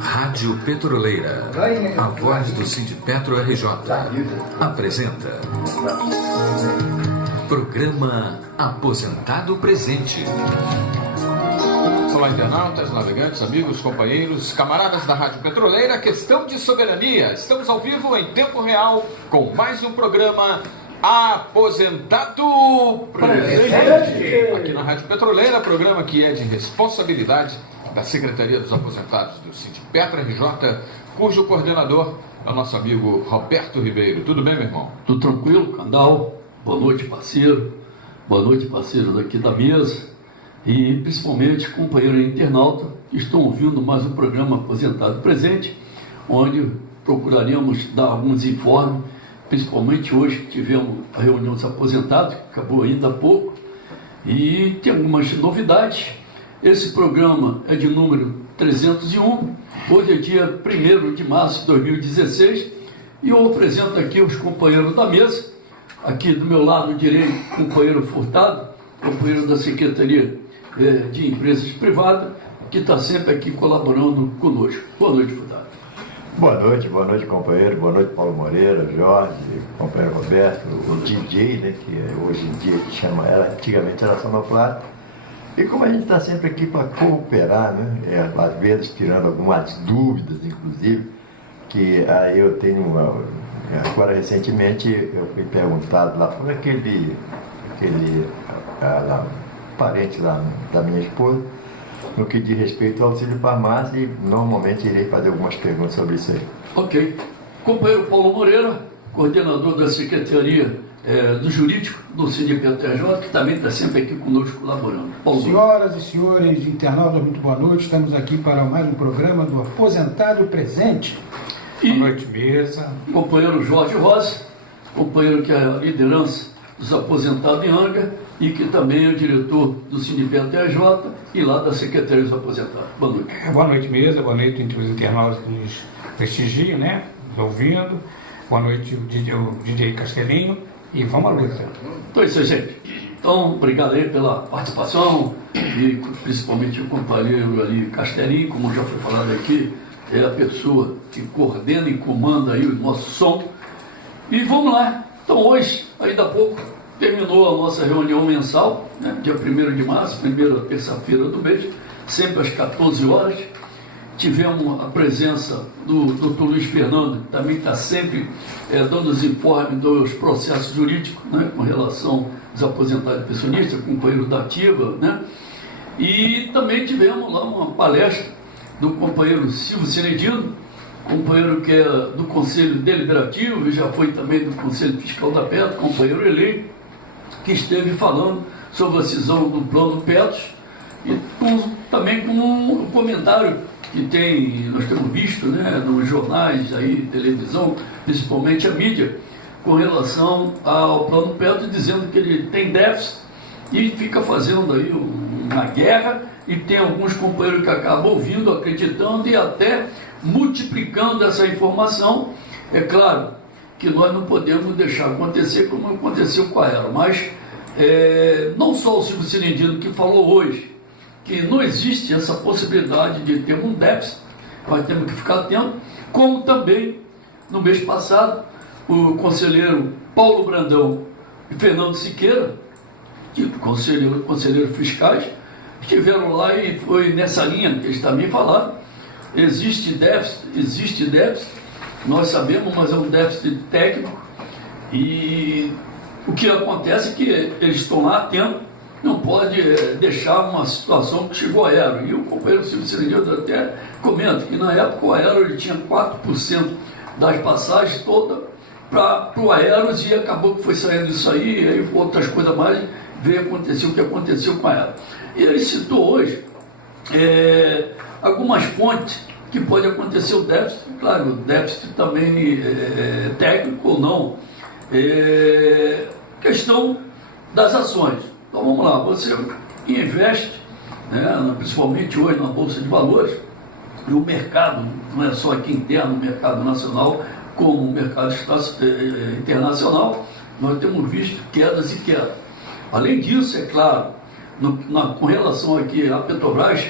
Rádio Petroleira, a voz do Sindipetro RJ, apresenta Programa Aposentado Presente. Olá, internautas, navegantes, amigos, companheiros, camaradas da Rádio Petroleira, questão de soberania. Estamos ao vivo em tempo real com mais um programa Aposentado Presente. Aqui na Rádio Petroleira, programa que é de responsabilidade da Secretaria dos Aposentados do Sindipetro RJ, cujo coordenador é o nosso amigo Roberto Ribeiro. Tudo bem, meu irmão? Tudo tranquilo, Candal? Boa noite, parceiro. Boa noite, parceiros aqui da mesa. E principalmente companheiro internauta que estão ouvindo mais um programa Aposentado Presente, onde procuraremos dar alguns informes, principalmente hoje que tivemos a reunião dos aposentados, que acabou ainda há pouco, e tem algumas novidades. Esse programa é de número 301, hoje é dia 1º de março de 2016, e eu apresento aqui os companheiros da mesa. Aqui do meu lado direito, companheiro Furtado, companheiro da Secretaria de Empresas Privadas, que está sempre aqui colaborando conosco. Boa noite, Furtado. Boa noite, companheiro. Boa noite, Paulo Moreira, Jorge, companheiro Roberto, o DJ, né, que hoje em dia que chama ela, antigamente era sonoplasta. E como a gente está sempre aqui para cooperar, né, às vezes tirando algumas dúvidas, inclusive, que aí eu tenho agora recentemente eu fui perguntado lá por aquele parente lá da minha esposa, no que diz respeito ao auxílio farmácia, e normalmente irei fazer algumas perguntas sobre isso aí. Ok. Companheiro Paulo Moreira, coordenador da Secretaria do Jurídico do Sindipetro RJ, que também está sempre aqui conosco colaborando. Paulo. Senhoras e senhores internautas, muito boa noite. Estamos aqui para mais um programa do Aposentado Presente. E boa noite, mesa. Companheiro Jorge Rossi, companheiro que é a liderança dos aposentados em Anga e que também é o diretor do Sindipetro RJ e lá da Secretaria dos Aposentados. Boa noite. Boa noite, mesa. Boa noite entre os internautas que nos prestigiam, né? Nos ouvindo. Boa noite, o DJ Castelinho. E vamos à luta. Então é isso aí, gente. Então, obrigado aí pela participação e principalmente o companheiro ali, Castelinho, como já foi falado aqui, é a pessoa que coordena e comanda aí o nosso som. E vamos lá. Então hoje, ainda há pouco, terminou a nossa reunião mensal, né, dia 1º de março, primeira terça-feira do mês, sempre às 14 horas. Tivemos a presença do Dr. Luiz Fernando, que também está sempre dando os informes dos processos jurídicos, né, com relação aos aposentados e pensionistas, companheiro da Ativa, né? E também tivemos lá uma palestra do companheiro Silvio Cinedino, companheiro que é do Conselho Deliberativo e já foi também do Conselho Fiscal da Petro, companheiro eleito, que esteve falando sobre a cisão do plano Petros e também com um comentário que nós temos visto, né, nos jornais, aí, televisão, principalmente a mídia, com relação ao plano Petros, dizendo que ele tem déficit e fica fazendo aí uma guerra, e tem alguns companheiros que acabam ouvindo, acreditando e até multiplicando essa informação. É claro que nós não podemos deixar acontecer como aconteceu com a Aero, mas não só o Silvio Cinedino que falou hoje que não existe essa possibilidade de ter um déficit, nós temos que ficar atentos, como também no mês passado o conselheiro Paulo Brandão e Fernando Siqueira, conselheiros fiscais, estiveram lá e foi nessa linha que eles também falaram. Existe déficit, nós sabemos, mas é um déficit técnico, e o que acontece é que eles estão lá atentos, não pode deixar uma situação que chegou a Aero. E o companheiro Silvio Cinedino até comenta que na época o Aero ele tinha 4% das passagens todas para o Aeros, e acabou que foi saindo isso aí, e aí outras coisas mais, veio acontecer o que aconteceu com a Aero. E ele citou hoje algumas fontes que pode acontecer o déficit, claro, o déficit também técnico ou não, questão das ações. Então vamos lá, você investe, né, principalmente hoje na Bolsa de Valores, e o mercado, não é só aqui interno, o mercado nacional, como o mercado internacional, nós temos visto quedas e quedas. Além disso, é claro, com relação aqui à Petrobras,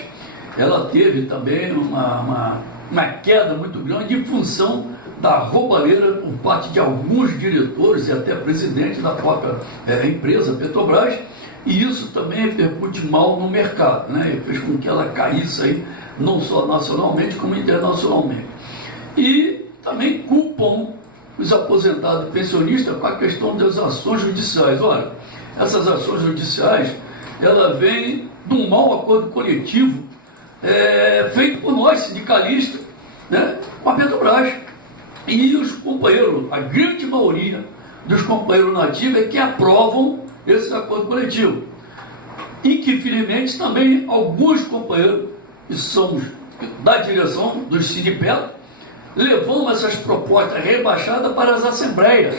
ela teve também uma queda muito grande em função da roubalheira por parte de alguns diretores e até presidente da própria empresa Petrobras, e isso também repercute mal no mercado, né? E fez com que ela caísse aí, não só nacionalmente como internacionalmente. E também culpam os aposentados e pensionistas com a questão das ações judiciais. Olha, essas ações judiciais, ela vem de um mau acordo coletivo feito por nós, sindicalistas, né, com a Petrobras. E os companheiros, a grande maioria dos companheiros nativos é que aprovam esse acordo coletivo. E que, infelizmente, também alguns companheiros, que somos da direção dos sindicatos, levamos essas propostas rebaixadas para as assembleias.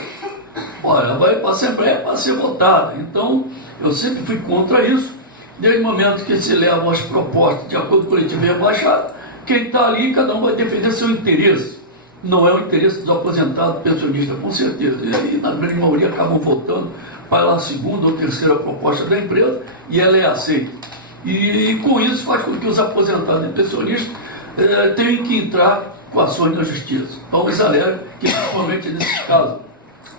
Olha, vai para a assembleia para ser votada. Então, eu sempre fui contra isso. Desde o momento que se levam as propostas de acordo coletivo rebaixado, quem está ali, cada um vai defender seu interesse. Não é o interesse dos aposentados, pensionistas, com certeza. E na grande maioria acabam votando para a segunda ou terceira proposta da empresa e ela é aceita. E com isso faz com que os aposentados e pensionistas tenham que entrar com ações na justiça. Então eles alegam que, principalmente nesses casos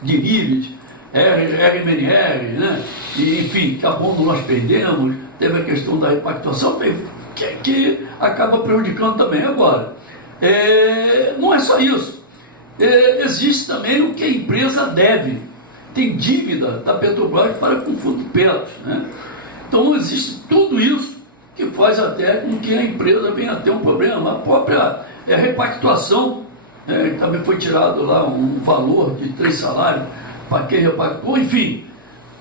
de IRIS, RMNR, né? E, enfim, que abono nós perdemos, teve a questão da repactuação, que acaba prejudicando também. Agora, não é só isso. Existe também o que a empresa deve. Tem dívida da Petrobras para com o Fundo Petros, né? Então existe tudo isso que faz até com que a empresa venha a ter um problema. A própria repactuação, também foi tirado lá um valor de 3 salários para quem repactuou. Enfim,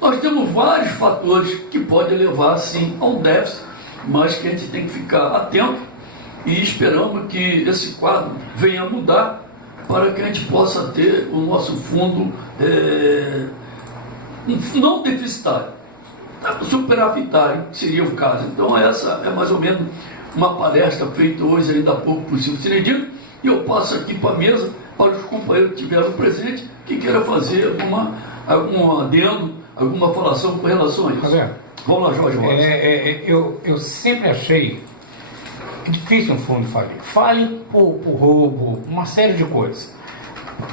nós temos vários fatores que podem levar, sim, a um déficit, mas que a gente tem que ficar atento e esperamos que esse quadro venha a mudar para que a gente possa ter o nosso fundo não deficitário, superavitário, que seria o caso. Então essa é mais ou menos uma palestra feita hoje ainda há pouco por Silvio Cinedino, e eu passo aqui para a mesa para os companheiros que tiveram presente que queiram fazer algum adendo, alguma falação com relação a isso. Roberto, vamos lá, Jorge. Eu sempre achei difícil um fundo falir. Fale por roubo, uma série de coisas.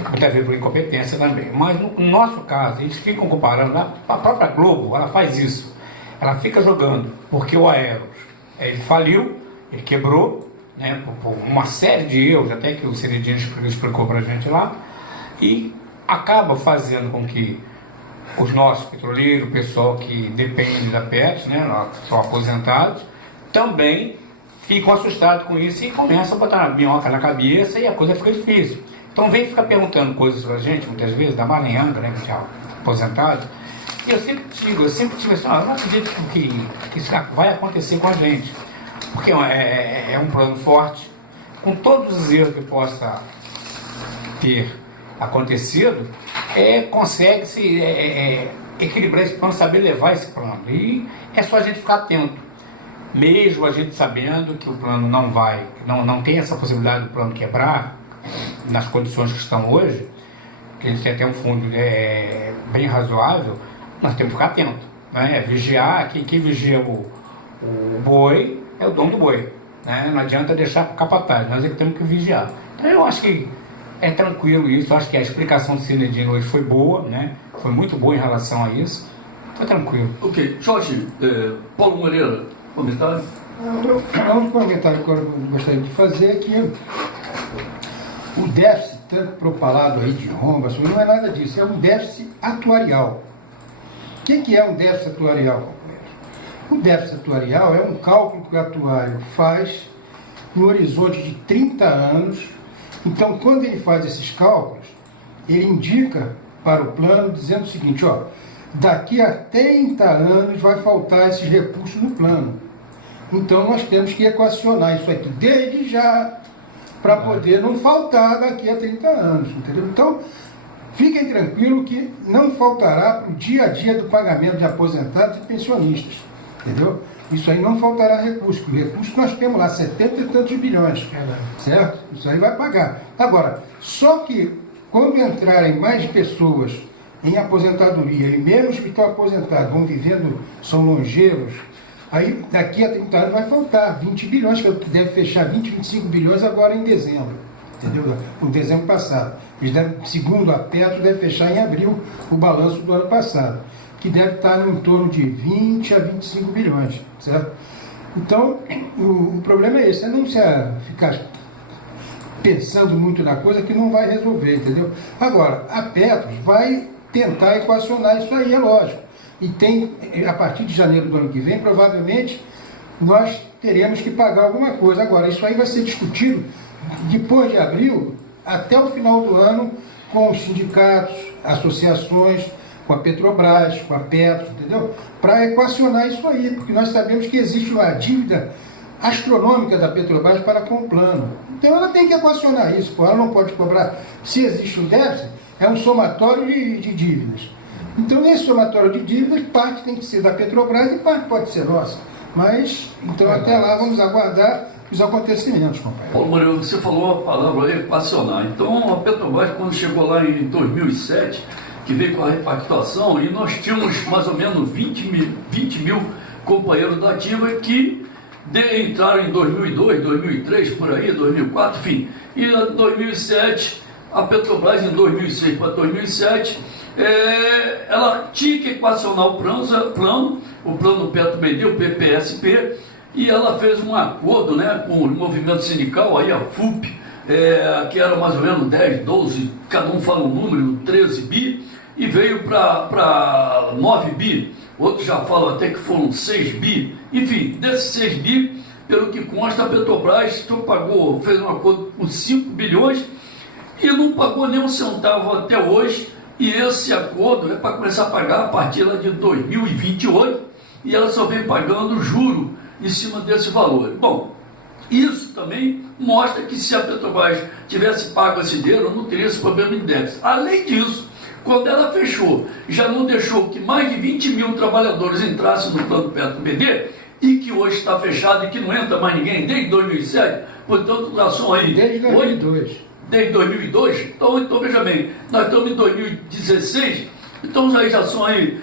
Muitas vezes por incompetência também. Mas no nosso caso, eles ficam comparando. A própria Globo, ela faz isso. Ela fica jogando, porque o Aeros, ele faliu, ele quebrou, né, por uma série de erros, até que o Cinedino explicou para a gente lá, e acaba fazendo com que os nossos petroleiros, o pessoal que depende da Petros, né, são aposentados, também ficam assustados com isso e começam a botar a minhoca na cabeça e a coisa fica difícil. Então vem ficar perguntando coisas pra gente, muitas vezes, da Maranhanga, né, que é aposentado. E eu sempre tive assim, eu não acredito que isso vai acontecer com a gente. Porque é um plano forte, com todos os erros que possa ter acontecido, consegue-se equilibrar esse plano, saber levar esse plano. E é só a gente ficar atento. Mesmo a gente sabendo que o plano não tem essa possibilidade do plano quebrar, nas condições que estão hoje, que a gente tem até um fundo bem razoável, nós temos que ficar atento, né? Vigiar, quem vigia o boi é o dono do boi, né? Não adianta deixar para o capataz, nós é que temos que vigiar. Então eu acho que é tranquilo isso, eu acho que a explicação do Cinedino hoje foi boa, né? Foi muito boa em relação a isso, foi tranquilo. Ok, Jorge, Paulo Moreira, comentário? O único comentário que eu gostaria de fazer é que o déficit, tanto propalado aí de romba, não é nada disso, é um déficit atuarial. O que é um déficit atuarial, companheiro? O déficit atuarial é um cálculo que o atuário faz no horizonte de 30 anos. Então, quando ele faz esses cálculos, ele indica para o plano dizendo o seguinte, daqui a 30 anos vai faltar esses recursos no plano. Então, nós temos que equacionar isso aqui desde já, para poder não faltar daqui a 30 anos, entendeu? Então, fiquem tranquilos que não faltará para o dia a dia do pagamento de aposentados e pensionistas, entendeu? Isso aí não faltará recurso, porque o recurso que nós temos lá, 70 e tantos bilhões, certo? Isso aí vai pagar. Agora, só que quando entrarem mais pessoas em aposentadoria e menos que estão aposentados vão vivendo, são longevos, Aí, daqui a 30 anos vai faltar 20 bilhões, que deve fechar 20, 25 bilhões agora em dezembro. Entendeu? No dezembro passado. Eles devem, segundo a Petro, deve fechar em abril o balanço do ano passado, que deve estar em torno de 20 a 25 bilhões. Certo? Então, o problema é esse, é não se ficar pensando muito na coisa que não vai resolver, entendeu? Agora, a Petro vai tentar equacionar isso aí, é lógico. E tem, a partir de janeiro do ano que vem, provavelmente, nós teremos que pagar alguma coisa. Agora, isso aí vai ser discutido depois de abril, até o final do ano, com os sindicatos, associações, com a Petrobras, com a Petro, entendeu? Para equacionar isso aí, porque nós sabemos que existe uma dívida astronômica da Petrobras para com o plano. Então ela tem que equacionar isso, ela não pode cobrar. Se existe um déficit, é um somatório de dívidas. Então esse somatório de dívidas, parte tem que ser da Petrobras e parte pode ser nossa. Mas, então até lá vamos aguardar os acontecimentos, companheiro. Paulo Moreira, você falou a palavra equacionar. Então a Petrobras, quando chegou lá em 2007, que veio com a repactuação, e nós tínhamos mais ou menos 20 mil companheiros da ativa que entraram em 2002, 2003, por aí, 2004, enfim. E em 2007, a Petrobras, em 2006 para 2007, ela tinha que equacionar o plano PetroBD, o PPSP, e ela fez um acordo, né, com o movimento sindical, aí a FUP, que era mais ou menos 10, 12, cada um fala um número, 13 bi, e veio para 9 bi. Outros já falam até que foram 6 bi. Enfim, desses 6 bi, pelo que consta, a Petrobras fez um acordo com 5 bilhões e não pagou nem um centavo até hoje. E esse acordo é para começar a pagar a partir de 2028 e ela só vem pagando juro em cima desse valor. Bom, isso também mostra que se a Petrobras tivesse pago esse dinheiro, não teria esse problema de déficit. Além disso, quando ela fechou, já não deixou que mais de 20 mil trabalhadores entrassem no plano PetroBD e que hoje está fechado e que não entra mais ninguém desde 2007, portanto, já são aí... Desde 2002. Desde 2002? Então veja bem, nós estamos em 2016, então já são aí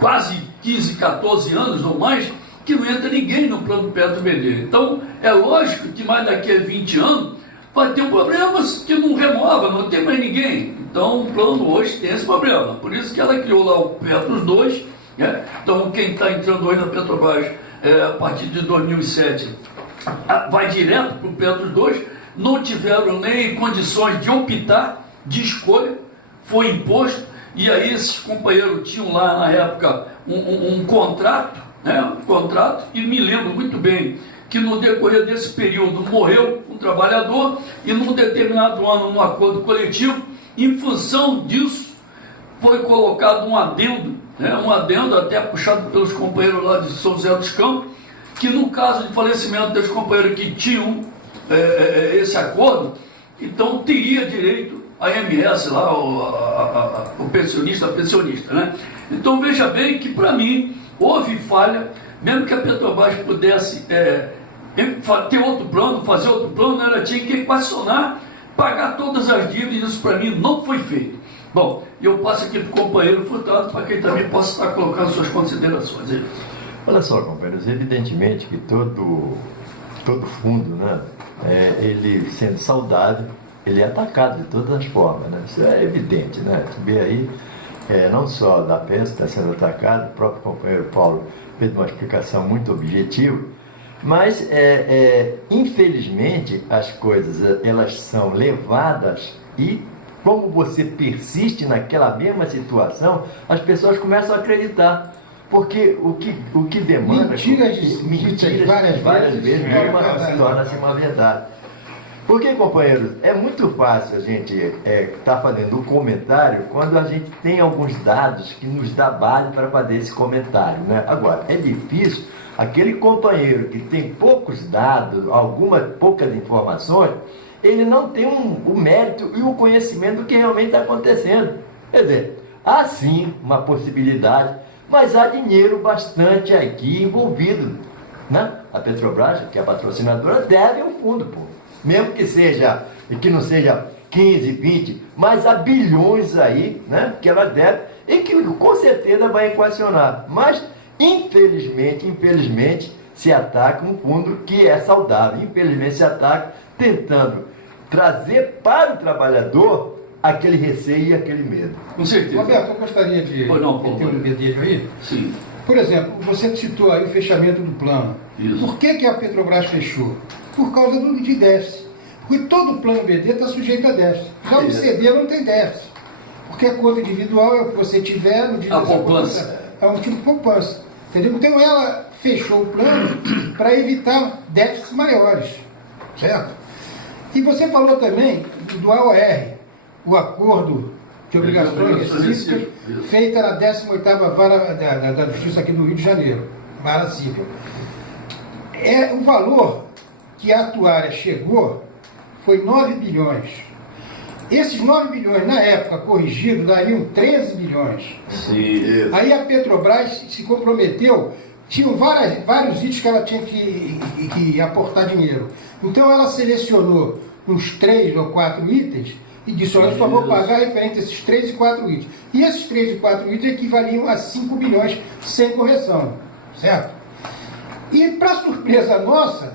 quase 15, 14 anos ou mais que não entra ninguém no plano PetroBD. Então, é lógico que mais daqui a 20 anos vai ter um problema que não renova, não tem mais ninguém. Então, o plano hoje tem esse problema. Por isso que ela criou lá o Petros 2, né? Então, quem está entrando hoje na Petrobras a partir de 2007 vai direto para o Petros 2, não tiveram nem condições de optar, de escolha, foi imposto, e aí esses companheiros tinham lá na época um contrato, né? Um contrato, e me lembro muito bem que no decorrer desse período morreu um trabalhador e num determinado ano, num acordo coletivo, em função disso, foi colocado um adendo, né? Um adendo até puxado pelos companheiros lá de São José dos Campos, que no caso de falecimento dos companheiros que tinham esse acordo, então teria direito a MS lá, o pensionista, a pensionista, né? Então veja bem que para mim houve falha, mesmo que a Petrobras pudesse ter outro plano, fazer outro plano, ela tinha que equacionar, pagar todas as dívidas, isso para mim não foi feito. Bom, eu passo aqui para o companheiro Furtado, para quem também possa estar colocando suas considerações. Olha só, companheiros, evidentemente que todo fundo, né, ele sendo saudável, ele é atacado de todas as formas, né? Isso é evidente, né? Você vê aí, não só da PES está sendo atacado, o próprio companheiro Paulo fez uma explicação muito objetiva, mas infelizmente as coisas elas são levadas e como você persiste naquela mesma situação, as pessoas começam a acreditar. Porque o que demanda... Mentiras várias vezes torna-se uma verdade. Porque, companheiros, é muito fácil a gente estar fazendo um comentário quando a gente tem alguns dados que nos dá base para fazer esse comentário, né? Agora, é difícil aquele companheiro que tem poucos dados, poucas informações, ele não tem o mérito e o conhecimento do que realmente está acontecendo. Quer dizer, há sim uma possibilidade, mas há dinheiro bastante aqui envolvido, né? A Petrobras, que é a patrocinadora, deve um fundo, pô. Mesmo que não seja 15, 20, mas há bilhões aí, né? Que ela deve e que com certeza vai equacionar. Mas infelizmente, se ataca um fundo que é saudável. Infelizmente, se ataca tentando trazer para o trabalhador aquele receio e aquele medo. Com certeza. Roberto, eu gostaria de ter um medilho aí. Sim. Por exemplo, você citou aí o fechamento do plano. Isso. Por que a Petrobras fechou? Por causa de déficit. Porque todo plano BD está sujeito a déficit. Já o CD não tem déficit. Porque a conta individual é o que você tiver no dia A dessa poupança. É um tipo de poupança. Entendeu? Então ela fechou o plano para evitar déficits maiores. Certo? E você falou também do AOR, o acordo de obrigações recíprocas, feita na 18ª Vara da Justiça aqui no Rio de Janeiro, Vara Civil. O valor que a Atuária chegou foi 9 bilhões. Esses 9 bilhões, na época, corrigido, dariam 13 bilhões. Sim. Aí a Petrobras se comprometeu, tinham vários itens que ela tinha que aportar dinheiro. Então ela selecionou uns 3 ou 4 itens e disse, olha, eu só vou pagar referente a esses 3 e 4 itens. E esses 3 e 4 itens equivaliam a 5 bilhões sem correção, certo? E para surpresa nossa,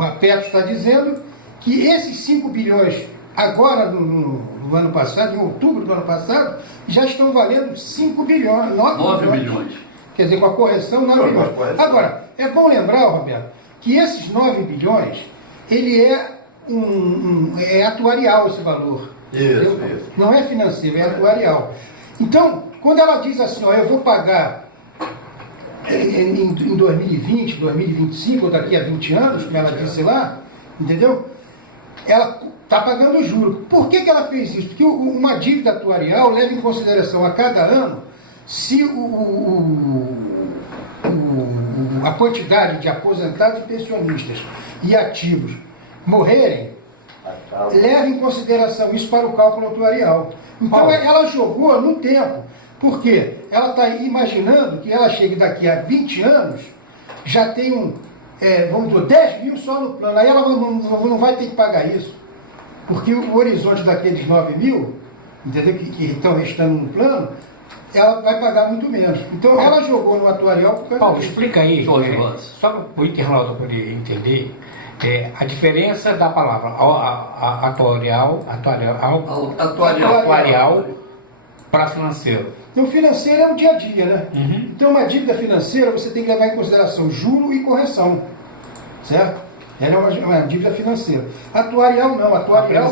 a Petro está dizendo que esses 5 bilhões, agora no ano passado, em outubro do ano passado, já estão valendo 5 bilhões, 9 bilhões. Quer dizer, com a correção, 9 bilhões. Agora, é bom lembrar, Roberto, que esses 9 bilhões, ele é atuarial esse valor. Isso. Não é financeiro, é atuarial. Então, quando ela diz assim, ó, eu vou pagar em 2020, 2025, ou daqui a 20 anos, como ela disse lá, entendeu? Ela está pagando juro. Por que ela fez isso? Porque uma dívida atuarial leva em consideração a cada ano se a quantidade de aposentados e pensionistas e ativos morrerem, leva em consideração isso para o cálculo atuarial. Então ela jogou no tempo. Por quê? Ela está imaginando que ela chegue daqui a 20 anos, já tem vamos dizer, 10 mil só no plano. Aí ela não vai ter que pagar isso. Porque o horizonte daqueles 9 mil, entendeu? Que estão restando no plano, ela vai pagar muito menos. Então ela jogou no atuarial por causa Paulo, disso. explica aí, só para o internauta poder entender, a diferença da palavra atuarial para financeiro. Então, o financeiro é o dia a dia, né? Uhum. Então, uma dívida financeira, você tem que levar em consideração juro e correção, certo? Ela é uma dívida financeira. Atuarial não, atuarial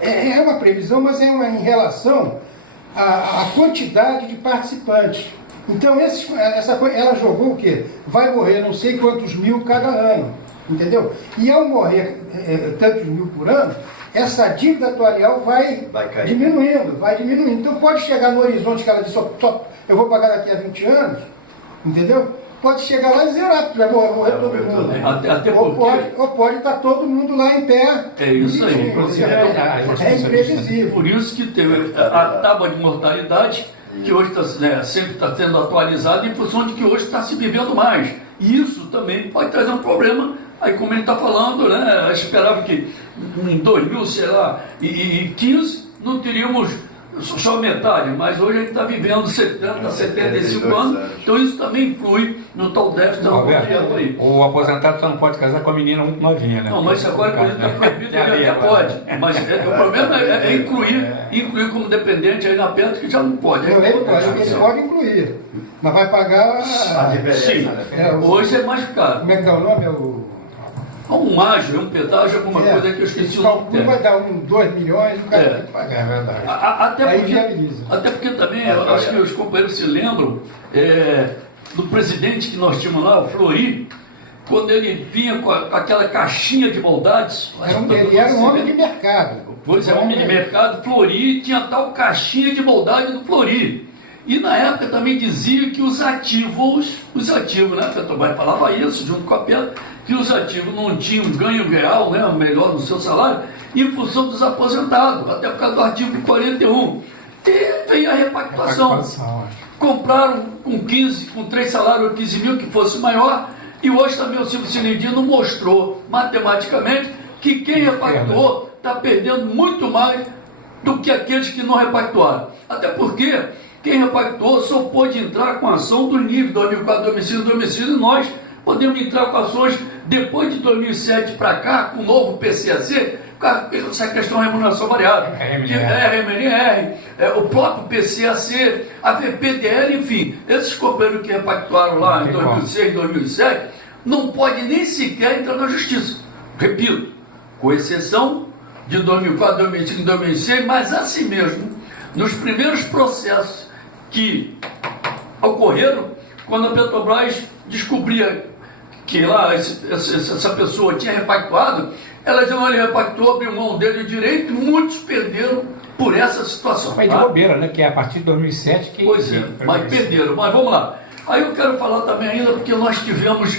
é uma previsão, mas é em relação à quantidade de participantes. Então, ela jogou o quê? Vai morrer não sei quantos mil cada ano, entendeu? E ao morrer tantos mil por ano, essa dívida atuarial vai diminuindo. Então pode chegar no horizonte que ela diz, eu vou pagar daqui a 20 anos, entendeu? Pode chegar lá e zerar, vai morrer todo mundo. Até porque... ou pode estar todo mundo lá em pé. É isso aí. É imprevisível. Por isso que teve a tábua de mortalidade, que hoje sempre está sendo atualizada em função de que hoje está se vivendo mais. E isso também pode trazer um problema. Aí, como ele está falando, né, eu esperava que em 2015 não teríamos só metade, mas hoje a gente está vivendo 70, 75 anos, então isso também influi no tal déficit. O aposentado só não pode casar com a menina muito novinha, né? Não, mas agora que ele está proibido, ele até pode. Mas o problema é incluir como dependente aí na Petro, que já não pode. Ele pode incluir, mas vai pagar a diferença. Sim, hoje é mais caro. Como é que dá o nome? Um ágio, um pedágio, alguma coisa que eu esqueci o nome. Vai dar 2 milhões, o cara tem que pagar, é verdade. Até porque também, eu acho que os companheiros se lembram do presidente que nós tínhamos lá, o Flori, quando ele vinha com aquela caixinha de maldades. Ele era um homem de mercado. Pois é, homem de mercado, Flori, tinha tal caixinha de maldade do Flori. E na época também dizia que os ativos, né, a Petrobras falava isso junto com a Petro, que os ativos não tinham ganho real, né, melhor no seu salário, em função dos aposentados, até por causa do artigo 41. E veio a repactuação. Compraram com 3 salários, 15 mil, que fosse maior, e hoje também o Silvio Cinedino mostrou matematicamente que quem repactuou está perdendo muito mais do que aqueles que não repactuaram. Até porque quem repactuou só pôde entrar com ação do nível 2004, 2005, 2006, e nós podemos entrar com ações depois de 2007 para cá, com o novo PCAC, essa questão de remuneração variável, RMNR, o próprio PCAC, a VPDL, enfim, esses companheiros que repactuaram lá em 2006, 2007, não pode nem sequer entrar na justiça. Repito, com exceção de 2004, 2005, 2006, mas assim mesmo, nos primeiros processos que ocorreram, quando a Petrobras descobria que lá essa pessoa tinha repactuado, ela dizia, olha, ele repactuou, abriu mão dele de direito, e muitos perderam por essa situação. Mas de bobeira, né? Que é a partir de 2007 que... Pois é, mas perderam. Mas vamos lá. Aí eu quero falar também ainda, porque nós tivemos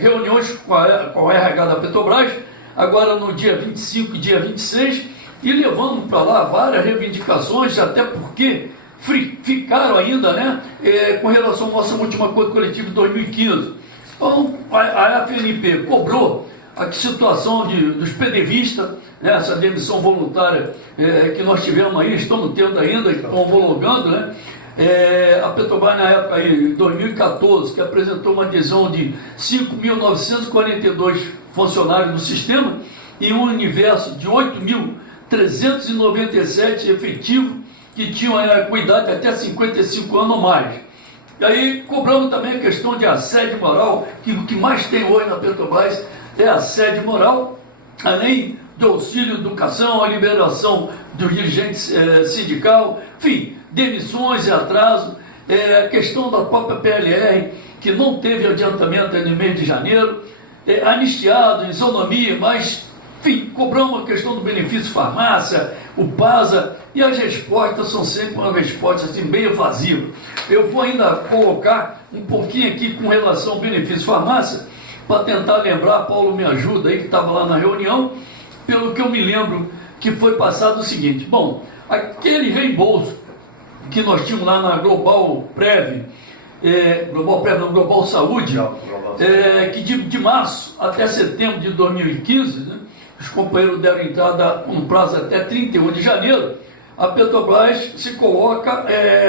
reuniões com a RH da Petrobras, agora no dia 25 e dia 26, e levamos para lá várias reivindicações, até porque ficaram ainda, né, com relação à nossa última acordo coletivo de 2015. Então, a FNP cobrou a situação dos PDVistas, né, essa demissão voluntária que nós tivemos aí, estamos tendo ainda, que estão homologando, né? A Petrobras, na época aí, 2014, que apresentou uma adesão de 5.942 funcionários do sistema e um universo de 8.397 efetivos que tinham com idade até 55 anos ou mais. E aí cobramos também a questão de assédio moral, que o que mais tem hoje na Petrobras é assédio moral, além do auxílio educação, a liberação dos dirigentes sindical, enfim, demissões e atraso, a questão da própria PLR, que não teve adiantamento no mês de janeiro, anistiado, isonomia, mas, enfim, cobramos a questão do benefício farmácia, o PASA, e as respostas são sempre uma resposta assim, bem evasiva. Eu vou ainda colocar um pouquinho aqui com relação ao benefício farmácia, para tentar lembrar, Paulo me ajuda aí, que estava lá na reunião, pelo que eu me lembro que foi passado o seguinte, bom, aquele reembolso que nós tínhamos lá na Global Prev, Global Saúde, que de março até setembro de 2015, né, os companheiros deram entrada com prazo até 31 de janeiro, a Petrobras se coloca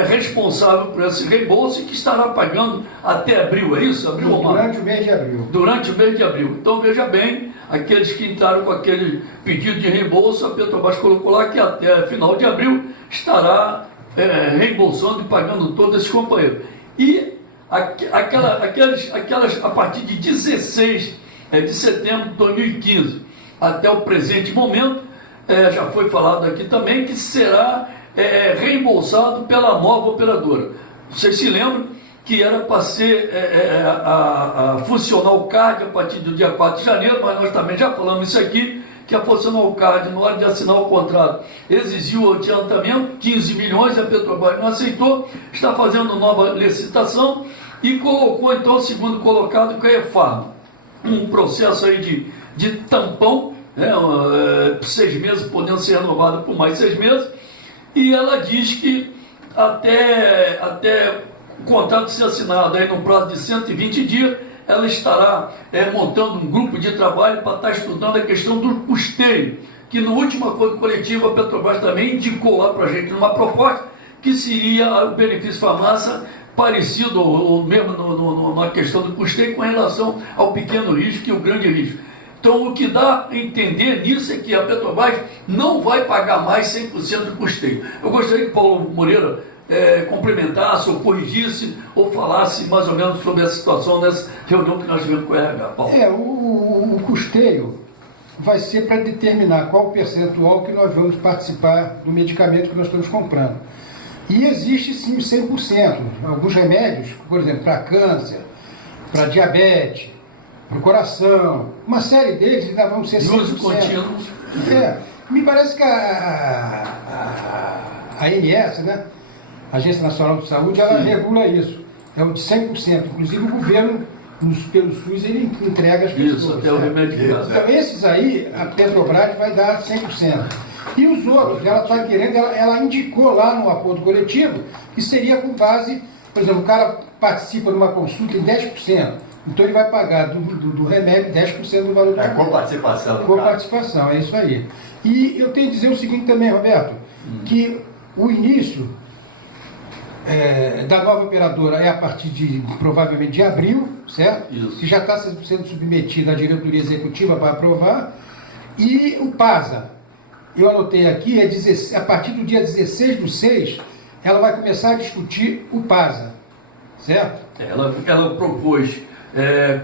responsável por esse reembolso e que estará pagando até abril, é isso? Abril ou março? Durante o mês de abril. Durante o mês de abril. Então, veja bem, aqueles que entraram com aquele pedido de reembolso, a Petrobras colocou lá que até final de abril estará reembolsando e pagando todos esses companheiros. E aquelas a partir de 16 de setembro de 2015 até o presente momento, já foi falado aqui também, que será reembolsado pela nova operadora. Vocês se lembram que era para ser funcionar o CARD a partir do dia 4 de janeiro, mas nós também já falamos isso aqui, que a funcional CARD, na hora de assinar o contrato, exigiu o adiantamento, 15 milhões, a Petrobras não aceitou, está fazendo nova licitação e colocou então o segundo colocado, que é a EFARMA. Um processo aí de tampão, 6 meses, podendo ser renovado por mais 6 meses, e ela diz que até o contrato ser assinado aí no prazo de 120 dias, ela estará montando um grupo de trabalho para estar estudando a questão do custeio, que no último acordo coletivo a Petrobras também indicou lá para a gente numa proposta que seria o benefício farmácia parecido, ou mesmo na questão do custeio, com relação ao pequeno risco e o grande risco. Então, o que dá a entender nisso é que a Petrobras não vai pagar mais 100% do custeio. Eu gostaria que Paulo Moreira complementasse, ou corrigisse, ou falasse mais ou menos sobre a situação dessa reunião que nós tivemos com o RH. Paulo. O custeio vai ser para determinar qual o percentual que nós vamos participar do medicamento que nós estamos comprando. E existe sim o 100%. Alguns remédios, por exemplo, para câncer, para diabetes, para o coração, uma série deles ainda vão ser 100%. Uso contínuo. Me parece que a ANS, né, Agência Nacional de Saúde, ela regula isso. É o de 100%. Inclusive o governo, pelo SUS, ele entrega as pessoas. Isso, até o remédio de casa. Então esses aí, a Petrobras vai dar 100%. E os outros, ela está querendo, ela indicou lá no acordo coletivo que seria com base, por exemplo, o cara participa de uma consulta em 10%. Então ele vai pagar do remédio 10% do valor do remédio. Com participação. Com participação, é isso aí. E eu tenho que dizer o seguinte também, Roberto, que O início da nova operadora é a partir de, provavelmente, de abril, certo? Isso. Que já está sendo submetida à diretoria executiva para aprovar. E o PASA, eu anotei aqui, a partir do dia 16/6, ela vai começar a discutir o PASA, certo? Ela propôs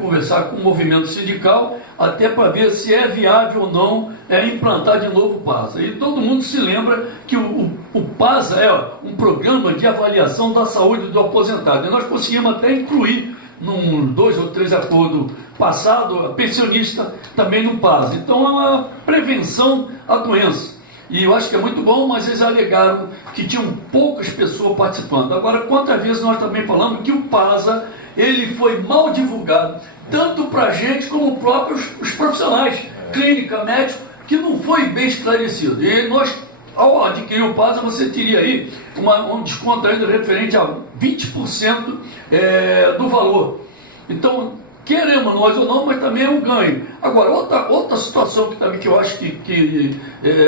conversar com o movimento sindical até para ver se é viável ou não implantar de novo o PASA. E todo mundo se lembra que o PASA é um programa de avaliação da saúde do aposentado. E nós conseguimos até incluir num 2 ou 3 acordos passados, a pensionista também no PASA. Então é uma prevenção à doença. E eu acho que é muito bom, mas eles alegaram que tinham poucas pessoas participando. Agora, quantas vezes nós também falamos que o PASA ele foi mal divulgado, tanto para a gente como os profissionais, clínica, médico, que não foi bem esclarecido. E nós, ao adquirir o PASA, você teria aí um desconto ainda referente a 20% do valor. Então, queremos nós ou não, mas também é um ganho. Agora, outra situação que eu acho que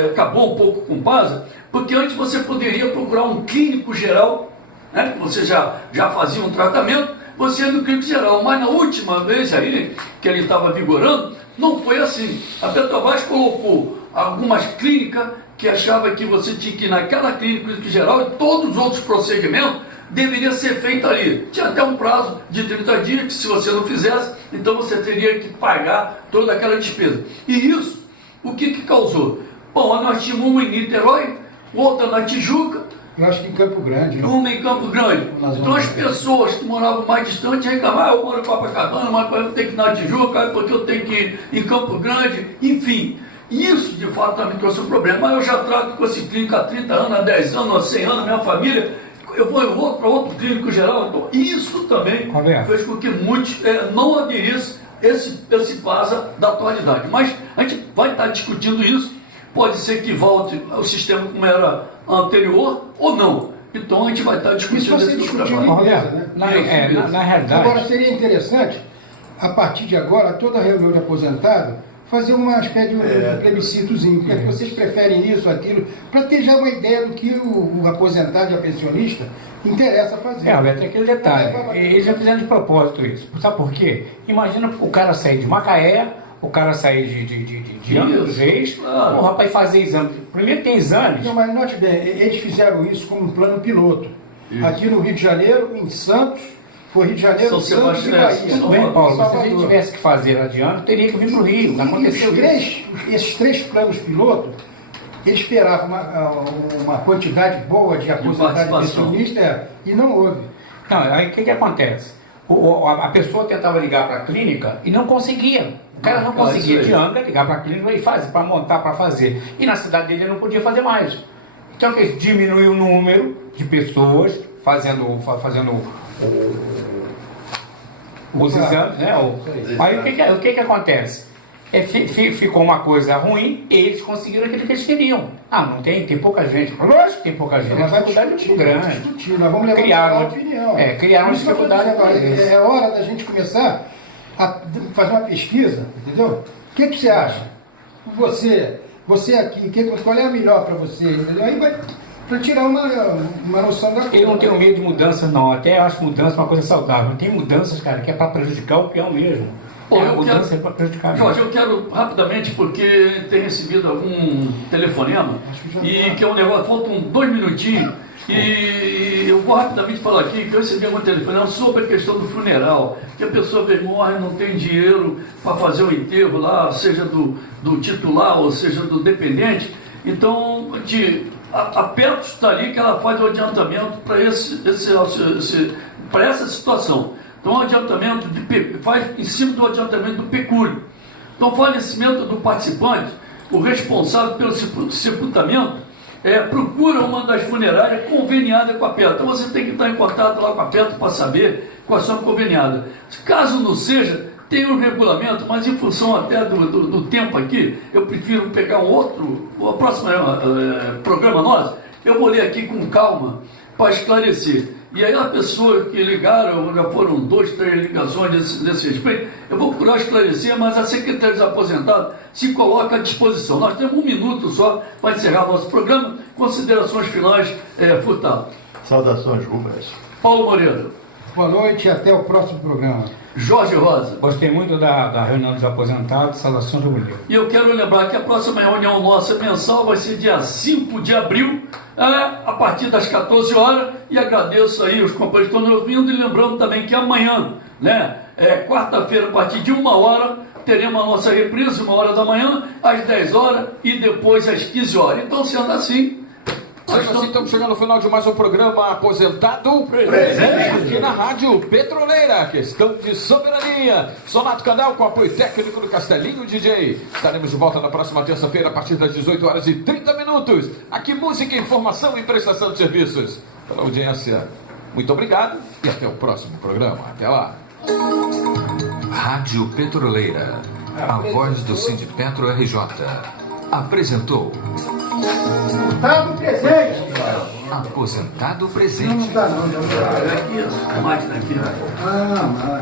acabou um pouco com o PASA, porque antes você poderia procurar um clínico geral, né, que você já fazia um tratamento, você ia no clínico geral, mas na última vez aí, que ele estava vigorando, não foi assim. A Petrobras colocou algumas clínicas que achava que você tinha que ir naquela clínica geral e todos os outros procedimentos deveria ser feito ali. Tinha até um prazo de 30 dias, que se você não fizesse, então você teria que pagar toda aquela despesa. E isso, o que causou? Bom, nós tínhamos uma em Niterói, outra na Tijuca, eu acho que em Campo Grande. uma em Campo Grande. Então as pessoas que moravam mais distantes reclamavam, eu moro em Copacabana, mas eu tenho que ir na Tijuca, porque eu tenho que ir em Campo Grande, enfim. Isso, de fato, também trouxe um problema. Mas eu já trato com esse clínico há 30 anos, há 10 anos, há 100 anos, minha família, eu vou para outro clínico geral. Então, isso também fez com que muitos não aderissem esse PASA da atualidade. Mas a gente vai estar discutindo isso. Pode ser que volte ao sistema como era anterior ou não. Então a gente vai estar discutindo isso na realidade. Agora seria interessante, a partir de agora, toda reunião de aposentado, fazer uma espécie de plebiscitozinho. Porque vocês preferem isso, aquilo, para ter já uma ideia do que o aposentado e a pensionista interessa fazer. Tem aquele detalhe. Eles já fizeram de propósito isso. Sabe por quê? Imagina o cara sair de Macaé, o cara sair de Angra dos Reis, o rapaz fazer exame. Primeiro tem exames. Não, mas note bem, eles fizeram isso como um plano piloto. Isso. Aqui no Rio de Janeiro, em Santos, foi Rio de Janeiro, Santos e Bahia. Tudo bem, Paulo, se a gente tivesse que fazer adiante, teria que vir para o Rio. Não aconteceu esses 3 planos pilotos, eles esperavam uma quantidade boa de aposentados pensionistas e não houve. Não, aí o que acontece? A pessoa tentava ligar para a clínica e não conseguia. O cara não conseguia de Angra ligar para a clínica e fazer, para montar, para fazer. E na cidade dele ele não podia fazer mais. Então diminuiu o número de pessoas fazendo os exames, né? Aí o que acontece? Ficou uma coisa ruim, eles conseguiram aquilo que eles queriam. Não tem pouca gente. Lógico que tem pouca gente. Mas a dificuldade é muito grande. Nós vamos levar a opinião. Criaram uma dificuldade agora. É hora da gente começar a fazer uma pesquisa, entendeu? O que você acha? Você aqui, qual é a melhor para você? Entendeu? Aí vai para tirar uma noção da coisa. Eu não tenho medo de mudanças, não. Até acho mudança uma coisa saudável. Tem mudanças, cara, que é para prejudicar o peão mesmo. Jorge, eu quero rapidamente, porque tem recebido algum telefonema e que é um negócio, faltam 2 minutinhos e eu vou rapidamente falar aqui que eu recebi algum telefonema sobre a questão do funeral, que a pessoa morre, não tem dinheiro para fazer o enterro lá, seja do titular ou seja do dependente. Então, a Petros está ali que ela faz o adiantamento para essa situação. Então, o adiantamento faz em cima do adiantamento do pecúlio. Então, o falecimento do participante, o responsável pelo sepultamento, procura uma das funerárias conveniada com a Petro. Então, você tem que estar em contato lá com a Petro para saber quais são conveniadas. Caso não seja, tem um regulamento, mas em função até do tempo aqui, eu prefiro pegar o próximo programa nosso, eu vou ler aqui com calma para esclarecer. E aí a pessoa que ligaram, já foram 2, 3 ligações desse respeito, eu vou procurar esclarecer, mas a Secretaria dos Aposentados se coloca à disposição. Nós temos 1 minuto só para encerrar nosso programa, Considerações finais, Furtado. Saudações, Rubens. Paulo Moreira. Boa noite e até o próximo programa. Jorge Rosa. Gostei muito da reunião dos aposentados, saudações do Brasil. E eu quero lembrar que a próxima reunião nossa mensal vai ser dia 5 de abril, a partir das 14 horas, e agradeço aí os companheiros que estão nos ouvindo, e lembrando também que amanhã, né, quarta-feira, a partir de 1 hora, teremos a nossa reprise, 1 hora da manhã, às 10 horas e depois às 15 horas. Então, sendo assim, Estamos chegando ao final de mais um programa Aposentado Presente aqui na Rádio Petroleira. Questão de soberania. Sonato Canal com apoio técnico do Castelinho DJ. Estaremos de volta na próxima terça-feira a partir das 18 horas e 30 minutos. Aqui música, informação e prestação de serviços. Pela audiência, muito obrigado e até o próximo programa. Até lá. Rádio Petroleira, a voz do Sindipetro RJ. Apresentou Aposentado presente. Aposentado Presente. Não dá não. aqui, a máquina aqui. Ah,